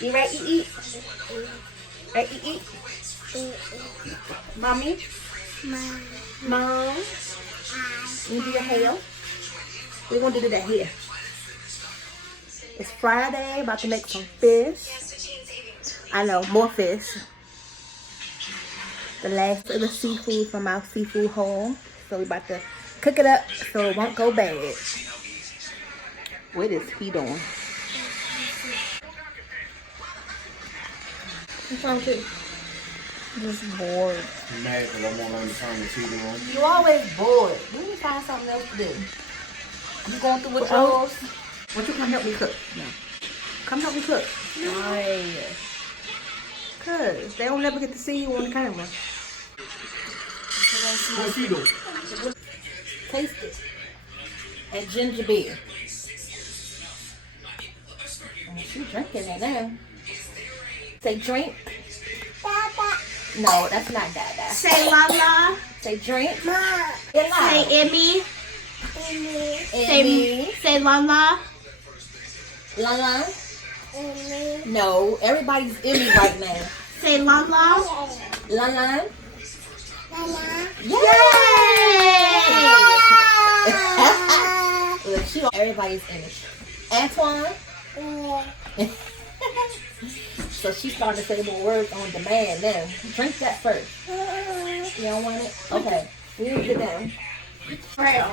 You ready to eat? Ready to eat? Mommy? Mom? You do your hair? We're gonna do that hair. It's Friday, about to make some fish. I know, more fish. The last of the seafood from our seafood haul. So we about to cook it up so it won't go bad. What is he doing? What's wrong with you? Just bored. You mad because I won't learn to turn the TV on? You always bored. We need to find something else to do. You going through withdrawals? Why don't you come help me cook? No. Come help me cook. Why? Cause they don't never get to see you on the camera. What's he doing? Taste it. That ginger beer. Oh, she drinking it now. Say drink. No, that's not Dada. Say Lala. Say drink. Say Emmy. Say Lala. Lala. No, everybody's Emmy right now. Say Lala. Lala. Yay! Look, everybody's Emmy. Antoine. So she's starting to say more words on demand now. Drink that first. You don't want it? Okay. We need to get down. Trail.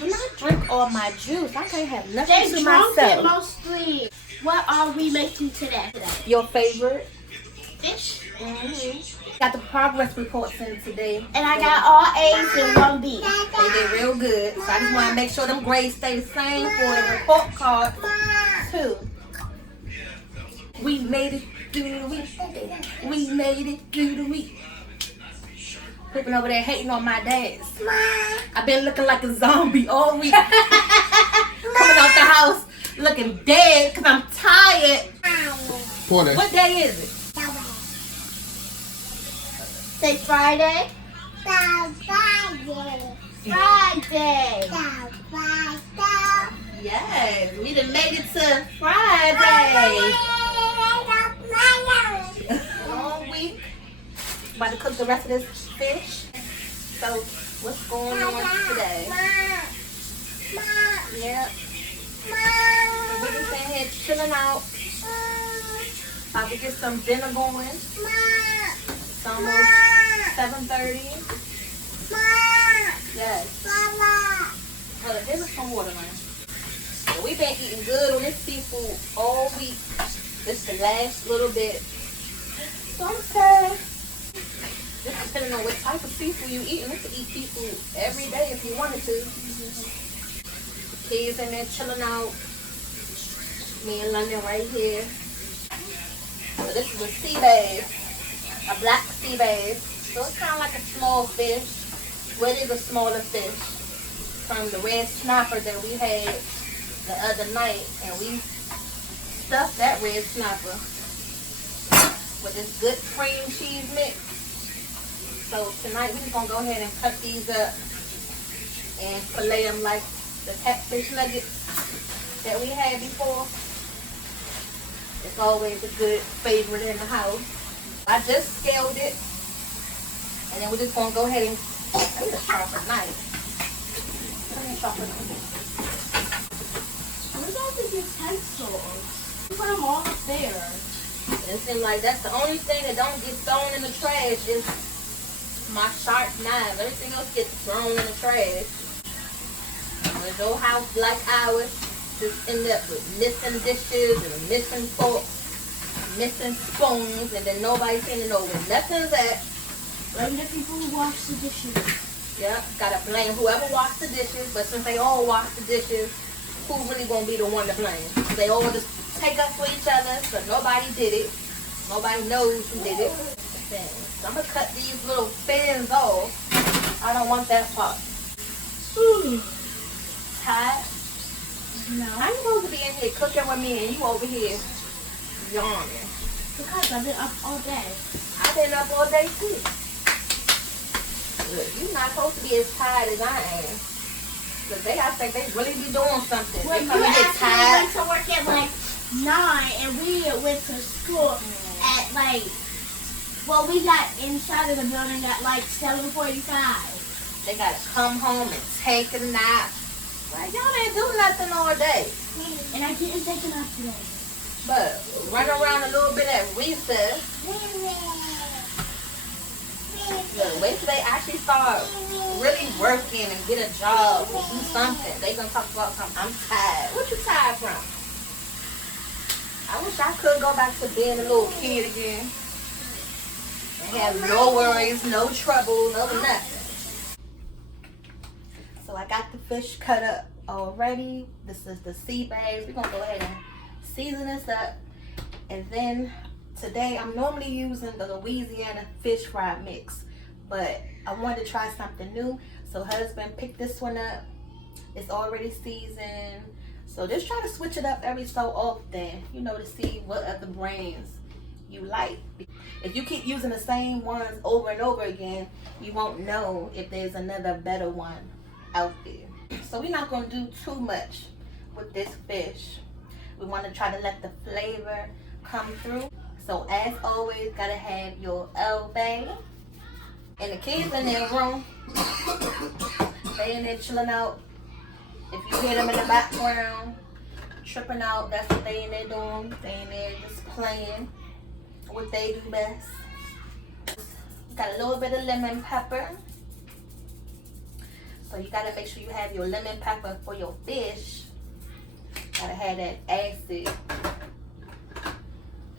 Do not drink all my juice. I can't have nothing They to drunk it myself. mostly. What are we making today? Your favorite? Fish. Got the progress reports in today. And I got all A's and 1 B. They did real good. So I just want to make sure them grades stay the same for the report card too. We made it through the week. We made it through the week. People over there hating on my dance. I've been looking like a zombie all week. Coming out the house looking dead because I'm tired. Pour that. What day is it? Say Friday. Friday. Yes, we done made it to Friday. All week. About to cook the rest of this fish. So, what's going on today? Yeah. We're just in here chilling out. About to get some dinner going. It's almost 7:30. Yes. Here's some water, man. So we've been eating good on this seafood all week. This is the last little bit. So I'm sad. Just depending on what type of seafood you eating. You can eat seafood every day if you wanted to. Kids in there chilling out. Me and London right here. So this is a sea bass. A black sea bass. So it's kind of like a small fish. Well, it is a smaller fish from the red snapper that we had the other night. And we stuffed that red snapper with this good cream cheese mix. So tonight we're just going to go ahead and cut these up and fillet them like the catfish nuggets that we had before. It's always a good favorite in the house. I just scaled it. And then we're just going to go ahead and I need a sharper knife. I need a sharper knife. What about the utensils? Put them all up there. It seems like that's the only thing that don't get thrown in the trash is my sharp knife. Everything else gets thrown in the trash. There's no house like ours. Just end up with missing dishes and missing forks, missing spoons, and then nobody's gonna know where nothing's at. Blame the people who wash the dishes. Yeah, gotta blame whoever washed the dishes, but since they all washed the dishes, who really gonna be the one to blame? They all just take up for each other, but nobody did it. Nobody knows who did it. So I'm gonna cut these little fins off. I don't want that part. Tired? No. How you supposed to be in here cooking with me and you over here yawning? Because I've been up all day. I've been up all day too. Look, you're not supposed to be as tired as I am. Because I think they really be doing something. Well, They you come and get actually tired. went to work at like 9 and we went to school at like, well, we got inside of the building at like 7:45. They gotta come home and take a nap. Like, y'all didn't do nothing all day. And I didn't take a nap today. But run around a little bit at recess. Look, wait till they actually start really working and get a job or do something. They gonna talk about something. I'm tired. What you tired from? I wish I could go back to being a little kid again. And have no worries, no trouble, no nothing. So I got the fish cut up already. This is the sea bass. We're gonna go ahead and season this up. And then today I'm normally using the Louisiana fish fry mix, but I wanted to try something new. So husband picked this one up. It's already seasoned. So just try to switch it up every so often, you know, to see what other brands you like. If you keep using the same ones over and over again, you won't know if there's another better one out there. So we're not going to do too much with this fish. We want to try to let the flavor come through. So as always, got to have your Old Bay. And the kids in their room, they in there chilling out. If you hear them in the background tripping out, that's what they in there doing. They in there just playing what they do best. Got a little bit of lemon pepper. So you gotta make sure you have your lemon pepper for your fish. Gotta have that acid.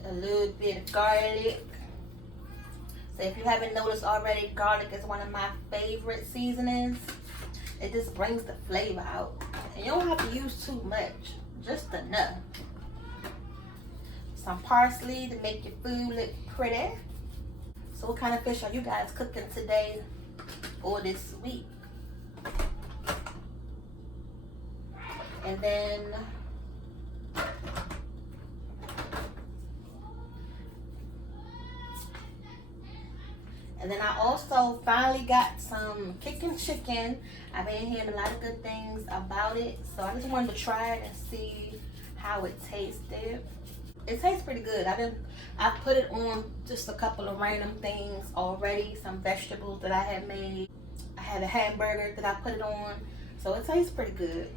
A little bit of garlic. So if you haven't noticed already, garlic is one of my favorite seasonings. It just brings the flavor out. And you don't have to use too much, just enough. Some parsley to make your food look pretty. So what kind of fish are you guys cooking today or this week? And then I also finally got some kicking chicken. I've been hearing a lot of good things about it. So I just wanted to try it and see how it tasted. It tastes pretty good. I put it on just a couple of random things already. Some vegetables that I had made. I had a hamburger that I put it on. So it tastes pretty good.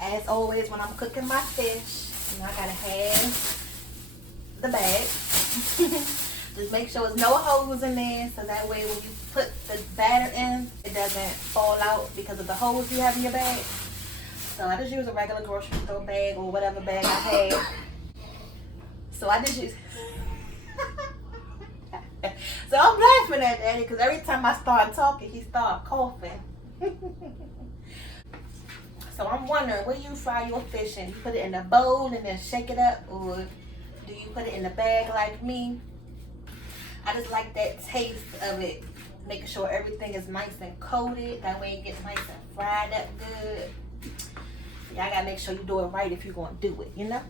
As always, when I'm cooking my fish, you know, I gotta have the bag. Just make sure there's no holes in there, so that way when you put the batter in, it doesn't fall out because of the holes you have in your bag. So I just use a regular grocery store bag or whatever bag I have. So I just use... So I'm laughing at Daddy because every time I start talking, he starts coughing. So I'm wondering, will you fry your fish in? You put it in a bowl and then shake it up, or do you put it in a bag like me? I just like that taste of it, making sure everything is nice and coated. That way it gets nice and fried up good. Yeah, I gotta make sure you do it right if you're gonna do it, you know?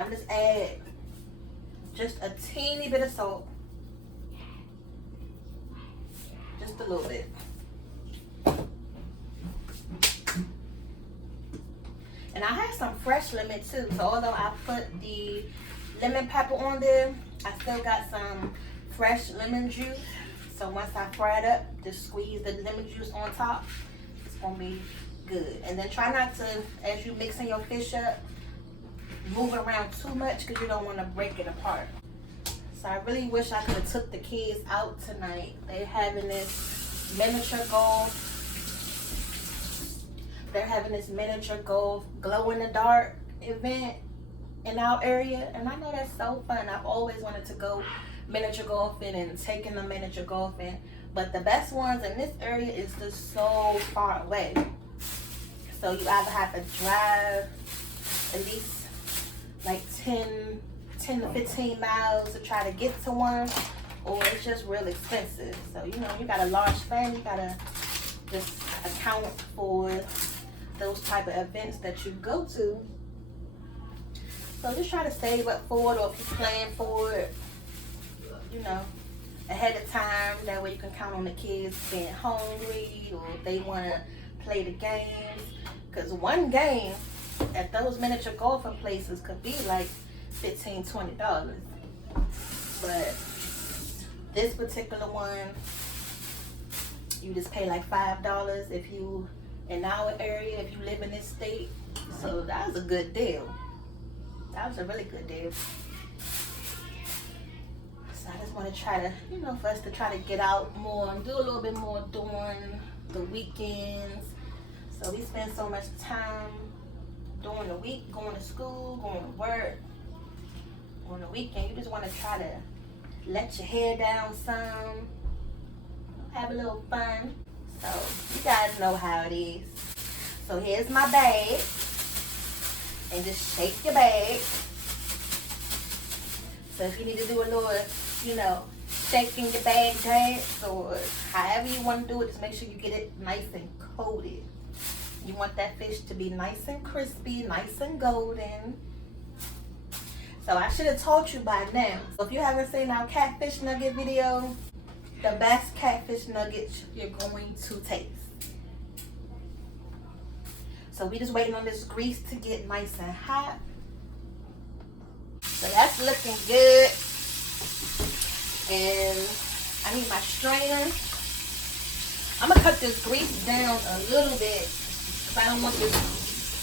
I'm just add just a teeny bit of salt. Just a little bit. And I have some fresh lemon too. So although I put the lemon pepper on there, I still got some fresh lemon juice. So once I fry it up, just squeeze the lemon juice on top. It's gonna be good. And then try not to, as you mixing your fish up, move it around too much because you don't want to break it apart. So I really wish I could have took the kids out tonight. They're having this miniature golf. They're having this miniature golf glow in the dark event in our area, and I know that's so fun. I've always wanted to go miniature golfing and taking the miniature golfing, but the best ones in this area is just so far away. So you either have to drive at least like 10 to 15 miles to try to get to one, or it's just real expensive. So you know, you got a large family, you gotta just account for those type of events that you go to. So just try to save up for it, or if you plan for it, you know, ahead of time. That way you can count on the kids being hungry, or if they want to play the games. Because one game at those miniature golfer places could be like $15-20. But this particular one, you just pay like $5 if you in our area, if you live in this state. So that was a good deal. That was a really good deal. So I just want to try to, you know, for us to try to get out more and do a little bit more during the weekends. So we spend so much time during the week, going to school, going to work. On the weekend, you just want to try to let your hair down some, have a little fun. So you guys know how it is. So here's my bag, and just shake your bag. So if you need to do a little, you know, shaking your bag dance, or however you want to do it, just make sure you get it nice and coated. You want that fish to be nice and crispy, nice and golden. So I should have told you by now. So if you haven't seen our catfish nugget video, the best catfish nuggets you're going to taste. So we just waiting on this grease to get nice and hot. So that's looking good. And I need my strainer. I'm gonna cut this grease down a little bit because I don't want this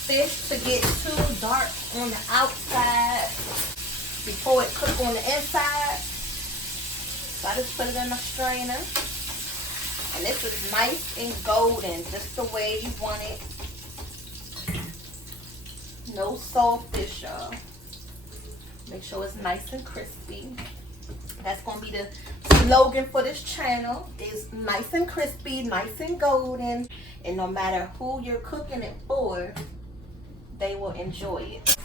fish to get too dark on the outside before it cooks on the inside. So I just put it in my strainer. And this is nice and golden, just the way you want it. No saltfish, y'all. Make sure it's nice and crispy. That's going to be the slogan for this channel, is nice and crispy, nice and golden. And no matter who you're cooking it for, they will enjoy it.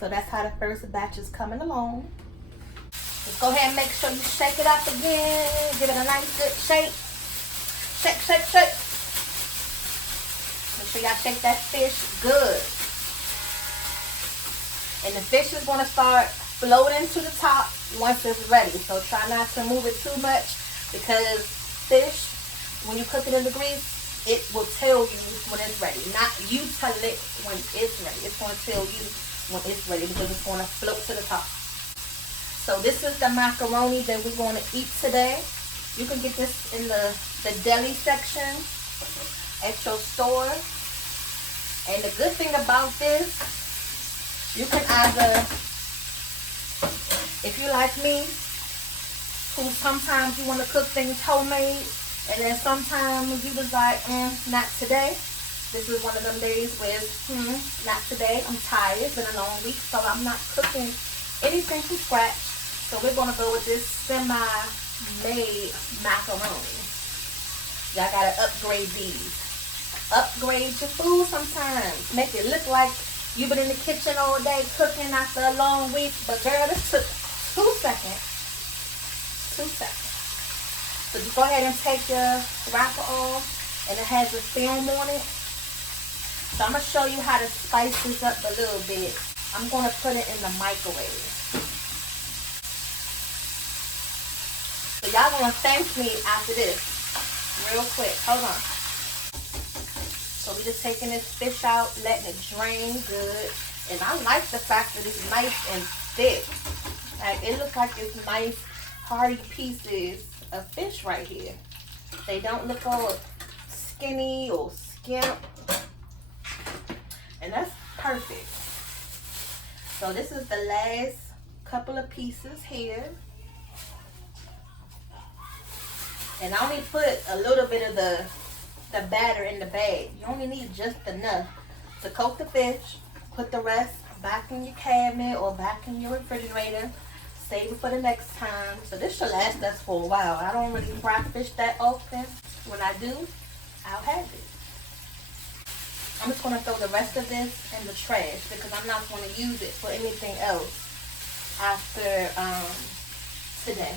So that's how the first batch is coming along. Just go ahead and make sure you shake it up again. Give it a nice good shake. Shake, shake, shake. Make sure y'all shake that fish good. And the fish is going to start floating to the top once it's ready. So try not to move it too much, because fish, when you cook it in the grease, it will tell you when it's ready. Not you tell it when it's ready. It's going to tell you when it's ready, because it's going to float to the top. So this is the macaroni that we're going to eat today. You can get this in the deli section at your store. And the good thing about this, you can either, if you like me, who sometimes you want to cook things homemade, and then sometimes you was like, not today. This is one of them days where, not today. I'm tired. It's been a long week, so I'm not cooking anything from scratch. So we're going to go with this semi-made macaroni. Y'all got to upgrade these. Upgrade your food sometimes. Make it look like you've been in the kitchen all day cooking after a long week. But girl, this took 2 seconds. 2 seconds. So just go ahead and take your wrapper off. And it has a film on it. So I'm going to show you how to spice this up a little bit. I'm going to put it in the microwave. So y'all going to thank me after this. Real quick. Hold on. So we just taking this fish out, letting it drain good. And I like the fact that it's nice and thick. Like, it looks like it's nice, hearty pieces of fish right here. They don't look all skinny or skimp. And that's perfect. So this is the last couple of pieces here. And I only put a little bit of the batter in the bag. You only need just enough to coat the fish. Put the rest back in your cabinet or back in your refrigerator. Save it for the next time. So this should last us for a while. I don't really fry fish that often. When I do, I'll have it. I'm just going to throw the rest of this in the trash because I'm not going to use it for anything else after today.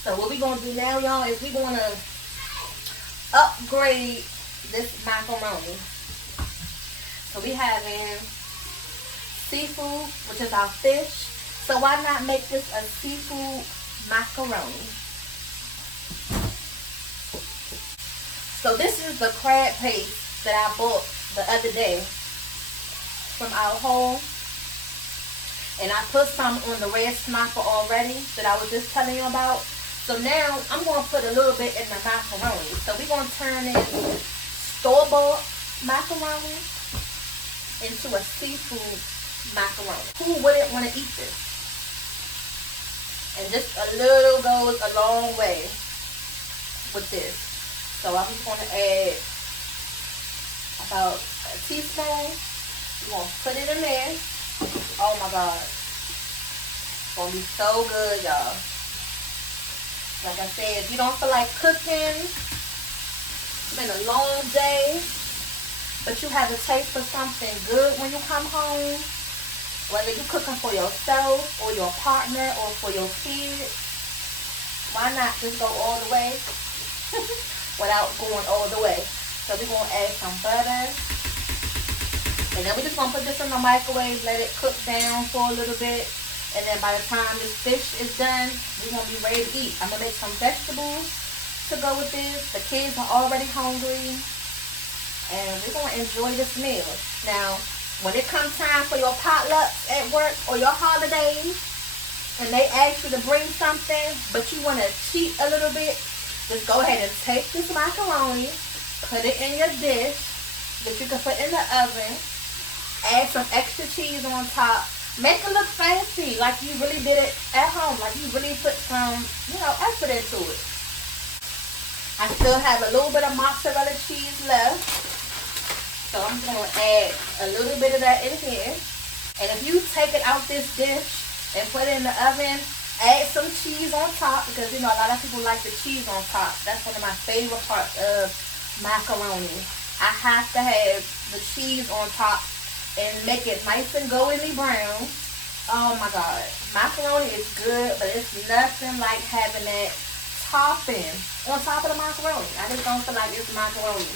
So what we're going to do now, y'all, is we're going to upgrade this macaroni. So we having seafood, which is our fish. So why not make this a seafood macaroni? So this is the crab paste that I bought the other day from our home. And I put some on the red snapper already that I was just telling you about. So now I'm going to put a little bit in the macaroni. So we're going to turn this store-bought macaroni into a seafood macaroni. Who wouldn't want to eat this? And just a little goes a long way with this. So I'm just going to add about a teaspoon. We're going to put it in there. Oh my God. It's going to be so good, y'all. Like I said, if you don't feel like cooking, it's been a long day, but you have a taste for something good when you come home, whether you're cooking for yourself or your partner or for your kids, why not just go all the way without going all the way? So we're going to add some butter. And then we're just going to put this in the microwave, let it cook down for a little bit. And then by the time this fish is done, we're going to be ready to eat. I'm going to make some vegetables to go with this. The kids are already hungry. And we're going to enjoy this meal. Now, when it comes time for your potlucks at work or your holidays, and they ask you to bring something, but you want to cheat a little bit, just go ahead and take this macaroni, put it in your dish that you can put in the oven, add some extra cheese on top. Make it look fancy, like you really did it at home, like you really put some, effort into it. I still have a little bit of mozzarella cheese left, so I'm going to add a little bit of that in here. And if you take it out this dish and put it in the oven, add some cheese on top, because a lot of people like the cheese on top. That's one of my favorite parts of macaroni. I have to have the cheese on top and make it nice and golden brown. Oh my God. Macaroni is good, but it's nothing like having that topping on top of the macaroni. I just don't feel like it's macaroni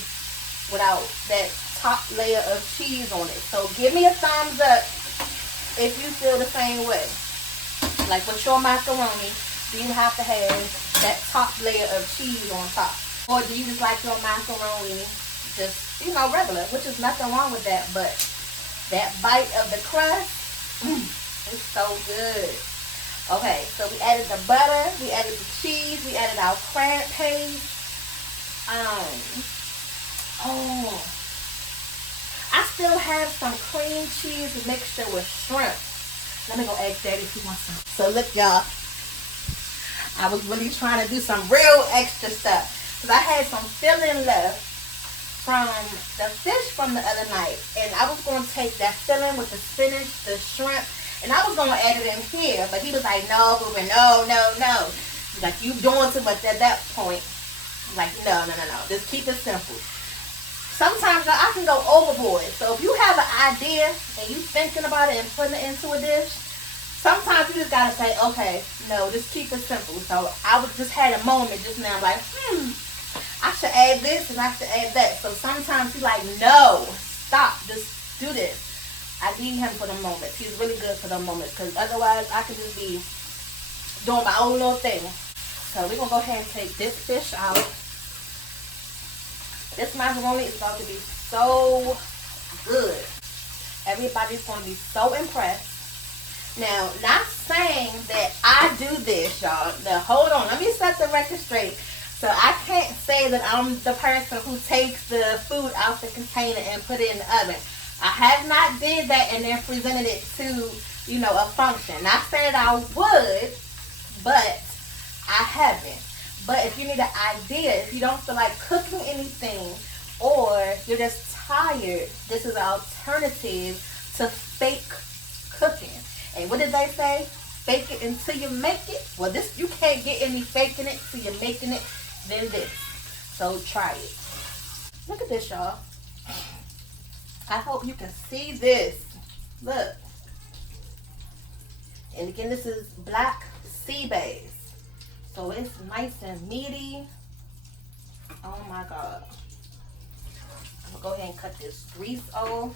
without that top layer of cheese on it. So give me a thumbs up if you feel the same way. Like with your macaroni, do you have to have that top layer of cheese on top? Or do you just like your macaroni just, regular, which is nothing wrong with that, but that bite of the crust, it's so good. Okay, so we added the butter, we added the cheese, we added our crab paste. I still have some cream cheese mixture with shrimp. Let me go ask Daddy if he wants some. So look, y'all, I was really trying to do some real extra stuff, because I had some filling left from the fish from the other night, and I was going to take that filling with the spinach, the shrimp, and I was going to add it in here, but he was like, no, Ruben, no. He's like, you doing too much at that point. I'm like, no, just keep it simple. Sometimes I can go overboard, so if you have an idea and you thinking about it and putting it into a dish, sometimes you just got to say, okay, no, just keep it simple. So I just had a moment just now, like, I should add this and I should add that. So sometimes he's like, no, stop, just do this. I need him for the moments. He's really good for the moments, because otherwise I could just be doing my own little thing. So we're going to go ahead and take this fish out. This macaroni is about to be so good. Everybody's going to be so impressed. Now, not saying that I do this, y'all. Now, hold on. Let me set the record straight. So I can't say that I'm the person who takes the food out the container and put it in the oven. I have not did that and then presented it to, a function. Not saying that I would, but I haven't. But if you need an idea, if you don't feel like cooking anything, or you're just tired, this is an alternative to fake cooking. And what did they say? Fake it until you make it. Well, this, you can't get any faking it till you're making it. Then this. So try it. Look at this, y'all. I hope you can see this. Look. And again, this is black sea bass. So it's nice and meaty. Oh my God. I'm gonna go ahead and cut this grease off.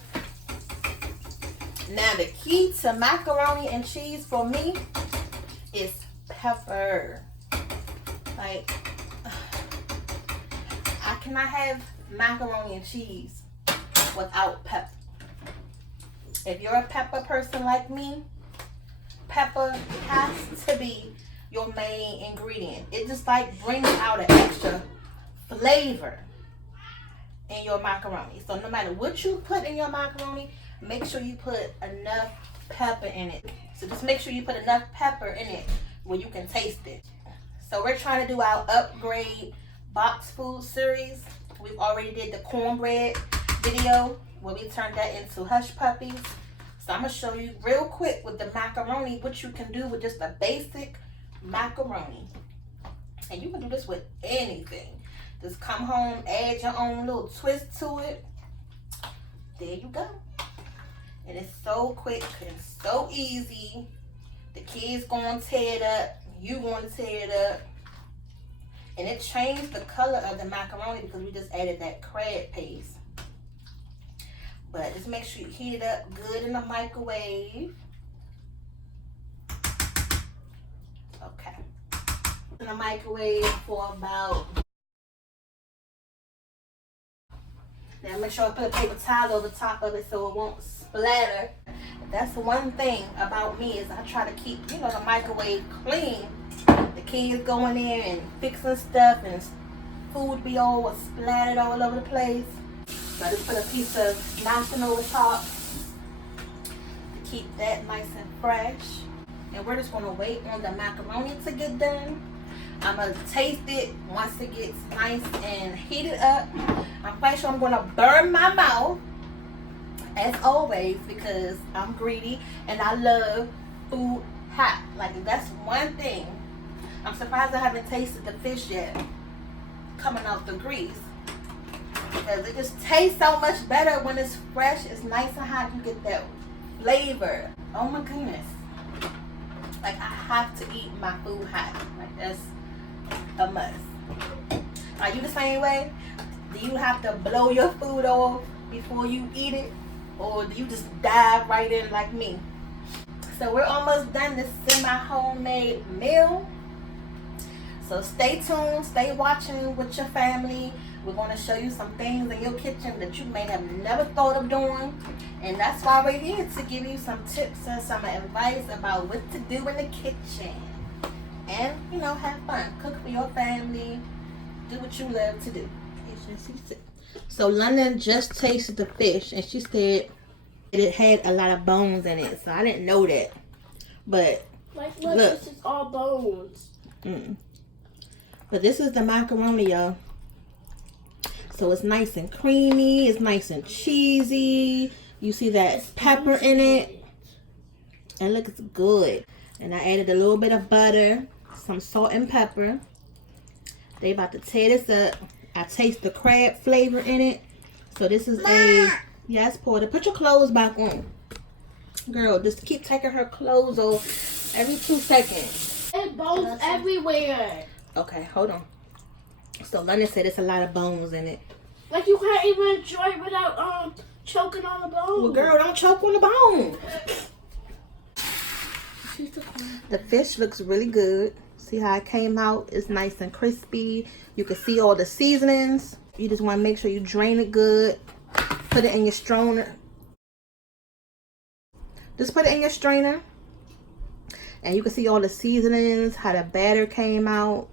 Now the key to macaroni and cheese for me is pepper. Like, I cannot have macaroni and cheese without pepper. If you're a pepper person like me, pepper has to be your main ingredient. It just like brings out an extra flavor in your macaroni. So no matter what you put in your macaroni, make sure you put enough pepper in it. So just make sure you put enough pepper in it where you can taste it. So we're trying to do our upgrade box food series. We've already did the cornbread video where we turned that into hush puppies. So I'm gonna show you real quick with the macaroni what you can do with just a basic macaroni. And you can do this with anything. Just come home, add your own little twist to it. There you go. And it's so quick and so easy. The kids gonna tear it up. You gonna tear it up. And it changed the color of the macaroni because we just added that crab paste. But just make sure you heat it up good in the microwave. Okay. In the microwave for about... Now make sure I put a paper towel over top of it so it won't splatter. That's one thing about me is I try to keep, you know, the microwave clean. The kids go in there and fixing stuff and food be all splattered all over the place. So I just put a piece of napkin over top to keep that nice and fresh. And we're just gonna wait on the macaroni to get done. I'm gonna taste it once it gets nice and heated up. I'm quite sure I'm gonna burn my mouth as always because I'm greedy and I love food hot. Like that's one thing. I'm surprised I haven't tasted the fish yet coming off the grease because it just tastes so much better when it's fresh. It's nice and hot. You get that flavor. Oh my goodness. Like I have to eat my food hot. Like that's a must. Are you the same way? Do you have to blow your food off before you eat it? Or do you just dive right in like me? So we're almost done this semi-homemade meal. So stay tuned, stay watching with your family. We're going to show you some things in your kitchen that you may have never thought of doing. And that's why we're here, to give you some tips and some advice about what to do in the kitchen. And, you know, have fun. Cook for your family. Do what you love to do. So London just tasted the fish and she said it had a lot of bones in it. So I didn't know that. But Like, look. this is all bones. But this is the macaroni, y'all. So it's nice and creamy. It's nice and cheesy. You see that pepper in it. And look, it's good. And I added a little bit of butter, some salt and pepper. They about to tear this up. I taste the crab flavor in it. So this is yes, Porter. Put your clothes back on. Girl, just keep taking her clothes off every 2 seconds. There's bones everywhere. Okay, hold on. So London said it's a lot of bones in it. Like you can't even enjoy it without choking on the bone. Well, girl, don't choke on the bone. The fish looks really good. See how it came out? It's nice and crispy. You can see all the seasonings. You just want to make sure you drain it good. Put it in your strainer. Just put it in your strainer. And you can see all the seasonings, how the batter came out.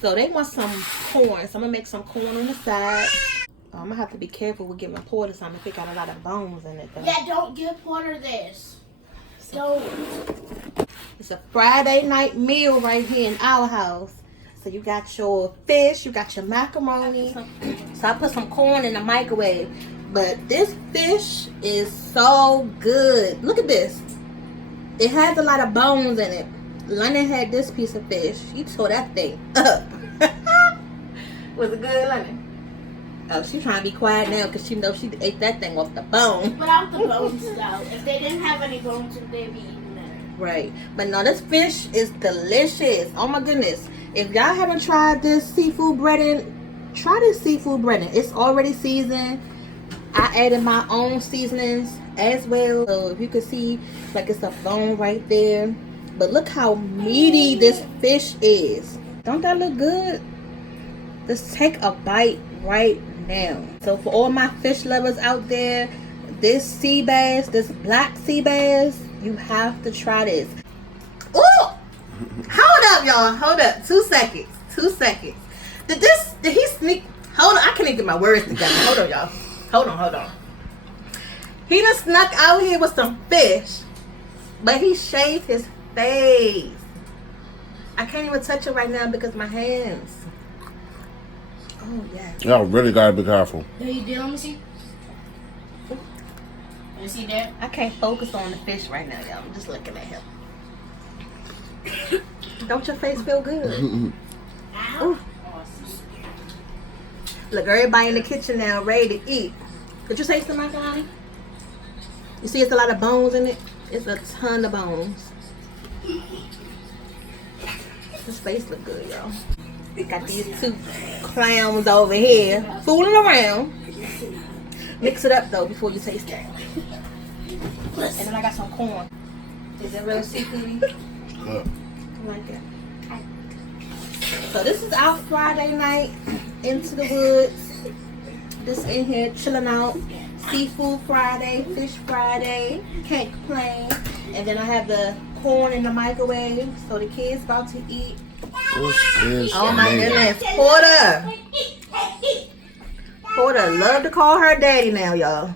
So they want some corn. So I'm going to make some corn on the side. I'm going to have to be careful with giving Porter something if it got a lot of bones in it, though. Yeah, don't give Porter this. Don't. It's a Friday night meal right here in our house. So you got your fish, you got your macaroni. So I put some corn in the microwave. But this fish is so good. Look at this. It has a lot of bones in it. London had this piece of fish. She tore that thing up. Was it good, London? Oh, she's trying to be quiet now because she knows she ate that thing off the bone. Without the bones, though. If they didn't have any bones, they'd be eating it. Right. But no, this fish is delicious. Oh my goodness. If y'all haven't tried this seafood breading, try this seafood breading. It's already seasoned. I added my own seasonings as well. So if you can see, like it's a bone right there. But look how meaty this fish is. Don't that look good? Let's take a bite right now. So for all my fish lovers out there, this sea bass, this black sea bass, you have to try this. Ooh! Hold up, y'all. Hold up. 2 seconds. 2 seconds. Did he sneak? Hold on. I can't even get my words together. Hold on, y'all. Hold on. He done snuck out here with some fish, but he shaved his face. I can't even touch it right now because my hands. Oh, yeah. Y'all really gotta be careful. Do you do? Let me see. Let me see that. I can't focus on the fish right now, y'all. I'm just looking at him. Don't your face feel good? Ooh. Look, everybody in the kitchen now ready to eat. Did you taste the macaroni? You see it's a lot of bones in it? It's a ton of bones. This face look good, y'all. Got these 2 clowns over here fooling around. Mix it up though before you taste it. And then I got some corn. Is it real seafoody? I like it. So this is our Friday night into the woods. Just in here chilling out. Seafood Friday, Fish Friday. Can't complain. And then I have the corn in the microwave. So the kids about to eat. Oh my goodness, Porter love to call her daddy now, y'all.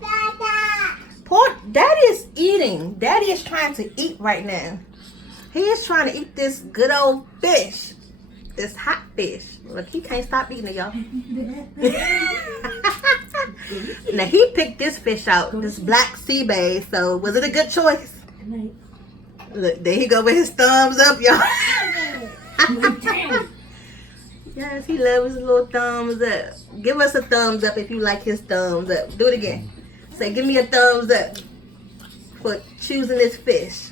Daddy is eating. Daddy is trying to eat right now. He is trying to eat this good old fish. This hot fish. Look, he can't stop eating it, y'all. Now he picked this fish out, this black sea bass. So was it a good choice? Look, there he go with his thumbs up, y'all. Yes, he loves his little thumbs up. Give us a thumbs up if you like his thumbs up. Do it again. Say, give me a thumbs up for choosing this fish.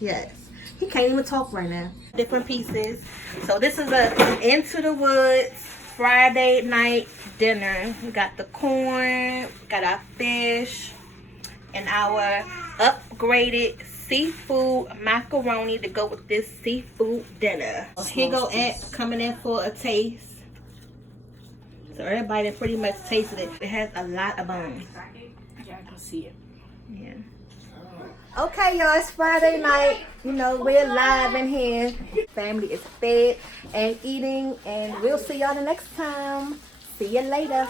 Yes. He can't even talk right now. Different pieces. So this is a Into the Woods Friday night dinner. We got the corn, got our fish, and our upgraded seafood macaroni to go with this seafood dinner. So here go Aunt coming in for a taste. So everybody that pretty much tasted it. It has a lot of bones. Yeah, I can see it. Yeah. Okay, y'all, it's Friday night. You know, we're live in here. Family is fed and eating, and we'll see y'all the next time. See you later.